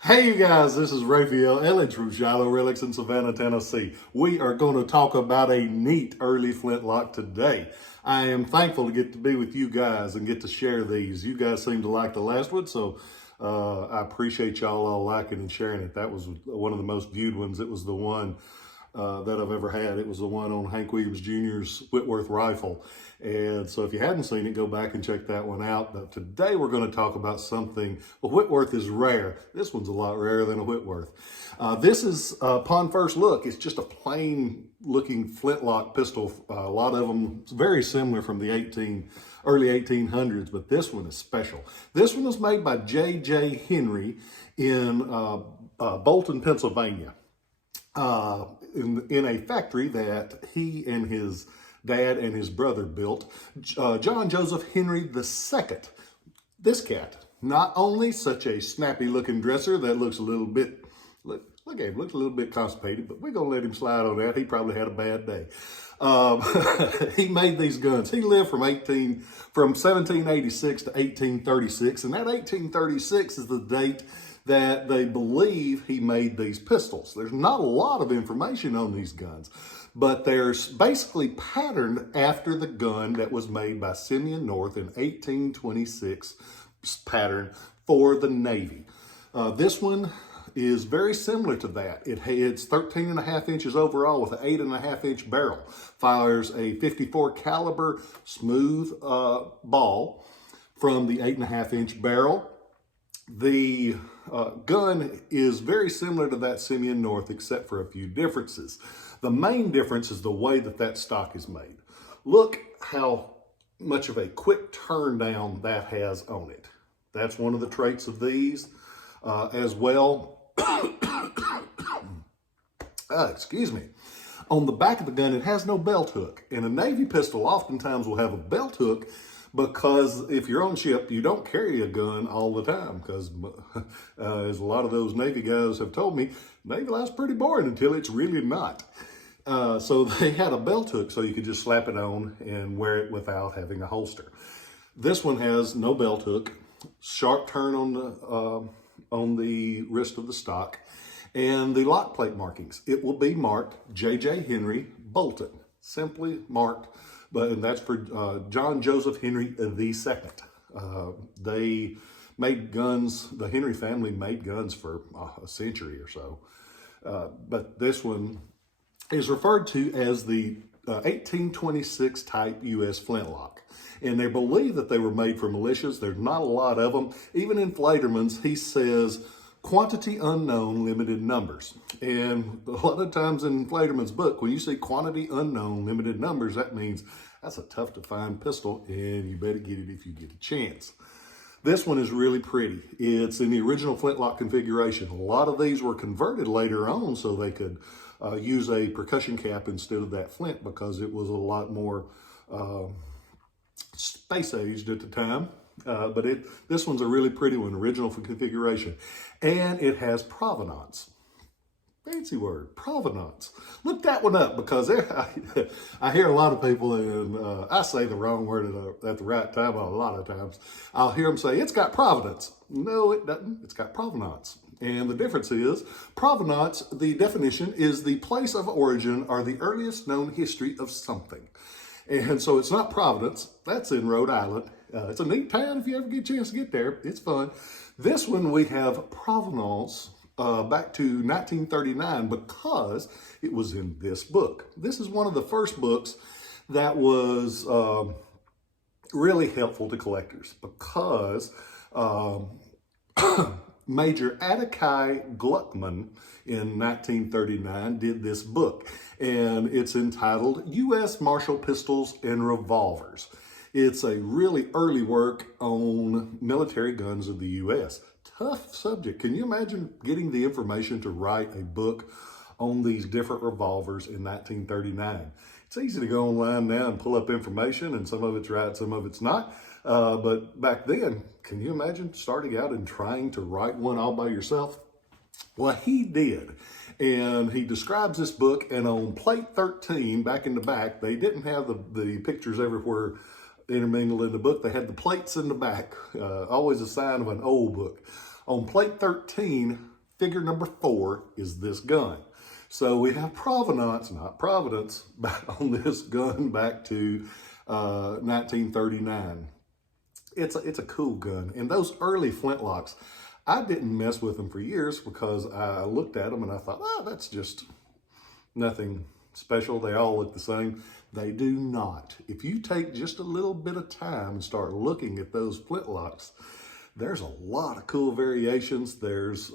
Hey you guys, this is Rafael Eledge from Shiloh, Relics in Savannah, Tennessee. We are going to talk about a neat early flintlock today. I am thankful to get to be with you guys and get to share these. You guys seem to like the last one, so I appreciate y'all all liking and sharing it. That was one of the most viewed ones. It was the one that I've ever had. It was the one on Hank Williams Jr.'s Whitworth rifle. And so if you hadn't seen it, go back and check that one out. But today we're going to talk about something. A Whitworth is rare. This one's a lot rarer than a Whitworth. This is, upon first look, it's just a plain looking flintlock pistol. A lot of them very similar from the early 1800s, but this one is special. This one was made by J.J. Henry in Bolton, Pennsylvania. In a factory that he and his dad and his brother built. John Joseph Henry II. This cat, not only such a snappy looking dresser that looks a little bit, look at him, looks a little bit constipated, but we're going to let him slide on that. He probably had a bad day. He made these guns. He lived from 1786 to 1836, and that 1836 is the date that they believe he made these pistols. There's not a lot of information on these guns, but they're basically patterned after the gun that was made by Simeon North in 1826, pattern for the Navy. This one is very similar to that. It's 13 and a half inches overall with an 8.5 inch barrel. Fires a 54 caliber smooth ball from the 8.5 inch barrel. The gun is very similar to that Simeon North, except for a few differences. The main difference is the way that stock is made. Look how much of a quick turn down that has on it. That's one of the traits of these as well. Excuse me. On the back of the gun, it has no belt hook. And a Navy pistol oftentimes will have a belt hook, because if you're on ship, you don't carry a gun all the time, because as a lot of those Navy guys have told me, Navy life's pretty boring until it's really not. So they had a belt hook so you could just slap it on and wear it without having a holster. This one has no belt hook, sharp turn on the wrist of the stock, and the lock plate markings. It will be marked J.J. Henry Bolton, simply marked. And that's for John Joseph Henry II. They made guns, the Henry family made guns for a century or so. But this one is referred to as the 1826 type U.S. flintlock. And they believe that they were made for militias. There's not a lot of them. Even in Flaterman's, he says, quantity unknown, limited numbers. And a lot of times in Flaterman's book, when you say quantity unknown, limited numbers, that means that's a tough to find pistol, and you better get it if you get a chance. This one is really pretty. It's in the original flintlock configuration. A lot of these were converted later on so they could use a percussion cap instead of that flint, because it was a lot more space-aged at the time. But this one's a really pretty one, original for configuration. And it has provenance. Fancy word, provenance. Look that one up, because I hear a lot of people, and I say the wrong word at the right time a lot of times. I'll hear them say, it's got provenance. No, it doesn't. It's got provenance. And the difference is, provenance, the definition, is the place of origin or the earliest known history of something. And so it's not Providence. That's in Rhode Island. It's a neat town if you ever get a chance to get there. It's fun. This one we have provenance back to 1939 because it was in this book. This is one of the first books that was really helpful to collectors, because Major Atticai Gluckman in 1939 did this book, and it's entitled U.S. Martial Pistols and Revolvers. It's a really early work on military guns of the U.S. Tough subject. Can you imagine getting the information to write a book on these different revolvers in 1939? It's easy to go online now and pull up information, and some of it's right, some of it's not. But back then, can you imagine starting out and trying to write one all by yourself? Well, he did. And he describes this book, and on plate 13, back in the back, they didn't have the pictures everywhere intermingled in the book. They had the plates in the back, always a sign of an old book. On plate 13, figure number 4 is this gun. So we have provenance, not providence, on this gun back to 1939. It's a cool gun. And those early Flintlocks, I didn't mess with them for years because I looked at them and I thought, oh, that's just nothing special. They all look the same. They do not. If you take just a little bit of time and start looking at those Flintlocks, there's a lot of cool variations. There's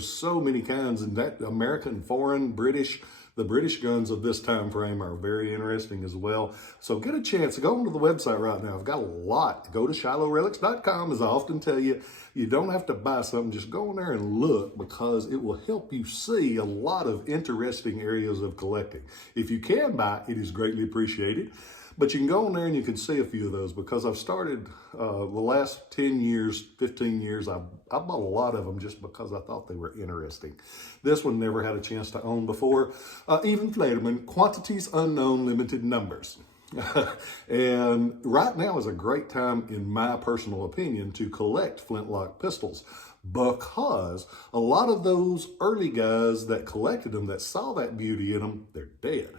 so many kinds, and that American, foreign, British. The British guns of this time frame are very interesting as well. So get a chance to go onto the website right now. I've got a lot. Go to ShilohRelics.com. As I often tell you, you don't have to buy something. Just go in there and look, because it will help you see a lot of interesting areas of collecting. If you can buy, it is greatly appreciated. But you can go in there and you can see a few of those, because I've started the last 10 years, 15 years, I bought a lot of them just because I thought they were interesting. This one never had a chance to own before. Even Flederman, quantities unknown, limited numbers. And right now is a great time, in my personal opinion, to collect flintlock pistols, because a lot of those early guys that collected them, that saw that beauty in them, they're dead.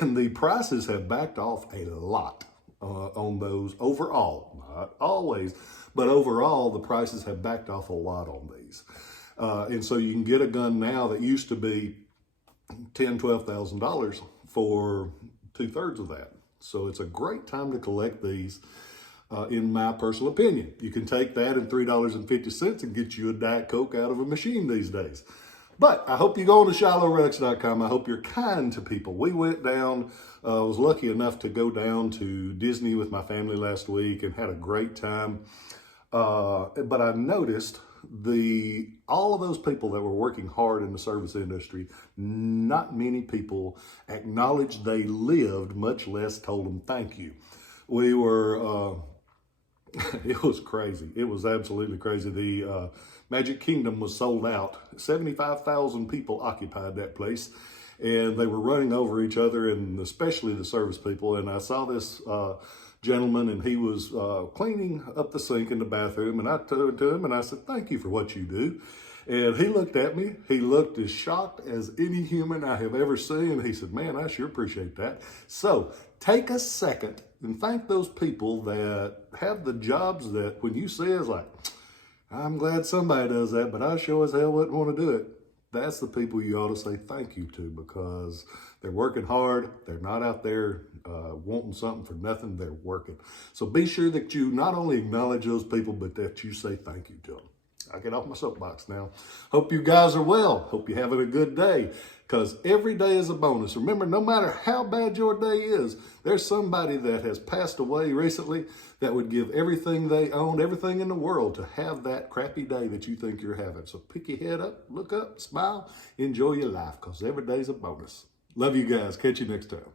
And the prices have backed off a lot on those overall, not always, but overall the prices have backed off a lot on these. And so you can get a gun now that used to be $10,000, $12,000 for 2/3 of that. So it's a great time to collect these, in my personal opinion. You can take that and $3.50 and get you a Diet Coke out of a machine these days. But I hope you go on to ShilohRelics.com. I hope you're kind to people. We went down, was lucky enough to go down to Disney with my family last week and had a great time. But I noticed all of those people that were working hard in the service industry, not many people acknowledged they lived, much less told them thank you. We were... it was crazy. It was absolutely crazy. The Magic Kingdom was sold out. 75,000 people occupied that place, and they were running over each other, and especially the service people. And I saw this gentleman, and he was cleaning up the sink in the bathroom, and I turned to him and I said, "Thank you for what you do." And he looked at me. He looked as shocked as any human I have ever seen. He said, "Man, I sure appreciate that." So take a second and thank those people that have the jobs that when you see it's like, I'm glad somebody does that, but I sure as hell wouldn't want to do it. That's the people you ought to say thank you to, because they're working hard. They're not out there wanting something for nothing. They're working. So be sure that you not only acknowledge those people, but that you say thank you to them. I get off my soapbox now. Hope you guys are well. Hope you're having a good day, because every day is a bonus. Remember, no matter how bad your day is, there's somebody that has passed away recently that would give everything they owned, everything in the world, to have that crappy day that you think you're having. So pick your head up, look up, smile, enjoy your life, because every day's a bonus. Love you guys. Catch you next time.